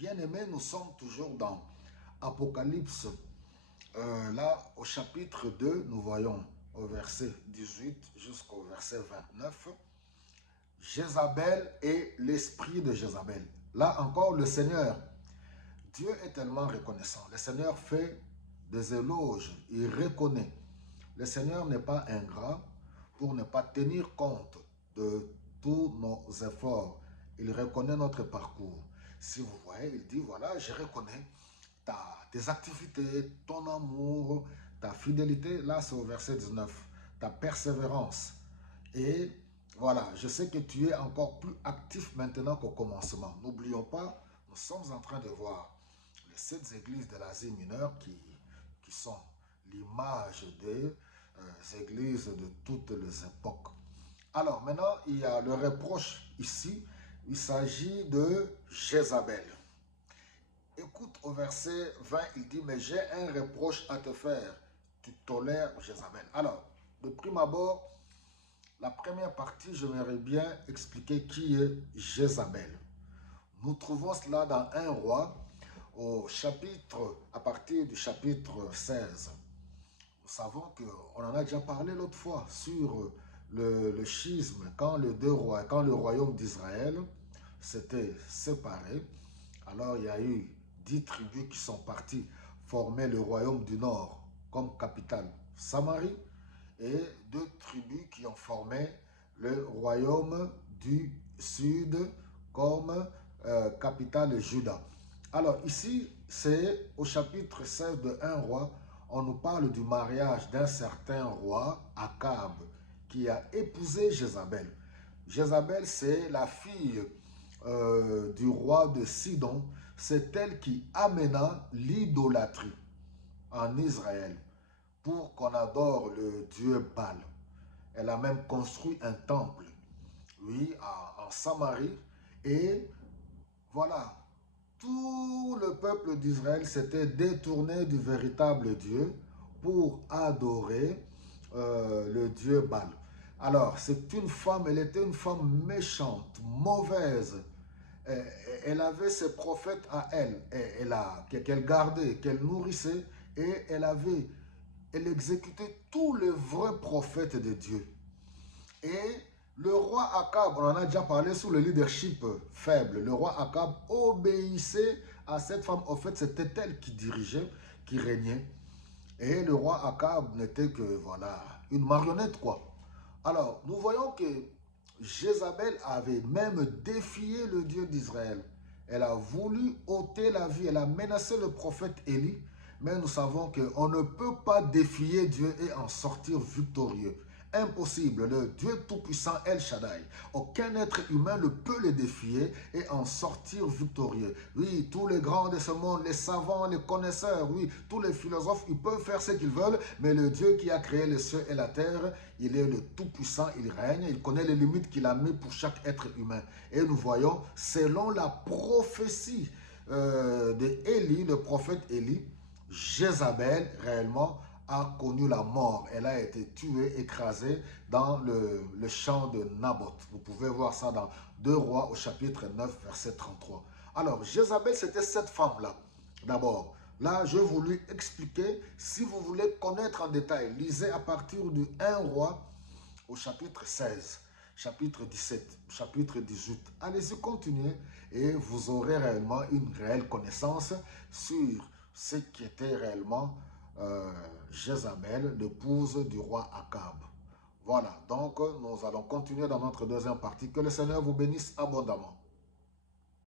Bien-aimés, nous sommes toujours dans Apocalypse. Là, au chapitre 2, nous voyons au verset 18 jusqu'au verset 29, Jézabel et l'esprit de Jézabel. Là encore, le Seigneur, Dieu est tellement reconnaissant. Le Seigneur fait des éloges, il reconnaît. Le Seigneur n'est pas ingrat pour ne pas tenir compte de tous nos efforts. Il reconnaît notre parcours. Si vous voyez, il dit, voilà, je reconnais tes activités, ton amour, ta fidélité. Là, c'est au verset 19. Ta persévérance. Et voilà, je sais que tu es encore plus actif maintenant qu'au commencement. N'oublions pas, nous sommes en train de voir les 7 églises de l'Asie mineure qui sont l'image des églises de toutes les époques. Alors maintenant, il y a le reproche ici. Il s'agit de Jézabel. Écoute, au verset 20, il dit, mais j'ai un reproche à te faire. Tu tolères Jézabel. Alors, de prime abord, la première partie, j'aimerais bien expliquer qui est Jézabel. Nous trouvons cela dans 1 roi, à partir du chapitre 16. Nous savons qu'on en a déjà parlé l'autre fois sur le schisme, quand le royaume d'Israël s'était séparé. Alors il y a eu 10 tribus qui sont parties former le royaume du Nord comme capitale Samarie et 2 tribus qui ont formé le royaume du Sud comme capitale Juda. Alors ici, c'est au chapitre 16 de 1 roi, on nous parle du mariage d'un certain roi, Akab, qui a épousé Jézabel. Jézabel, c'est la fille du roi de Sidon. C'est elle qui amena l'idolâtrie en Israël pour qu'on adore le dieu Baal. Elle a même construit un temple, oui, en Samarie. Et voilà, tout le peuple d'Israël s'était détourné du véritable Dieu pour adorer le dieu Baal. Alors, c'est une femme, elle était une femme méchante, mauvaise. Elle avait ses prophètes à elle, qu'elle gardait, qu'elle nourrissait, et elle exécutait tous les vrais prophètes de Dieu. Et le roi Akab, on en a déjà parlé sous le leadership faible, le roi Akab obéissait à cette femme. En fait, c'était elle qui dirigeait, qui régnait. Et le roi Akab n'était que, voilà, une marionnette, quoi. Alors, nous voyons que Jézabel avait même défié le Dieu d'Israël. Elle a voulu ôter la vie, elle a menacé le prophète Élie, mais nous savons qu'on ne peut pas défier Dieu et en sortir victorieux. Impossible, le Dieu tout-puissant El Shaddai, aucun être humain ne peut le défier et en sortir victorieux. Oui, tous les grands de ce monde, les savants, les connaisseurs, oui, tous les philosophes, ils peuvent faire ce qu'ils veulent, mais le Dieu qui a créé les cieux et la terre, il est le tout-puissant, il règne, il connaît les limites qu'il a mis pour chaque être humain. Et nous voyons, selon la prophétie d'Élie, le prophète Élie, Jézabel, réellement, a connu la mort. Elle a été tuée, écrasée dans le champ de Naboth. Vous pouvez voir ça dans 2 Rois au chapitre 9, verset 33. Alors, Jézabel, c'était cette femme-là. D'abord, là, je voulu expliquer, si vous voulez connaître en détail, lisez à partir du 1 Roi au chapitre 16, chapitre 17, chapitre 18. Allez-y, continuez et vous aurez réellement une réelle connaissance sur ce qui était réellement Jézabel, l'épouse du roi Akab. Voilà, donc nous allons continuer dans notre deuxième partie. Que le Seigneur vous bénisse abondamment.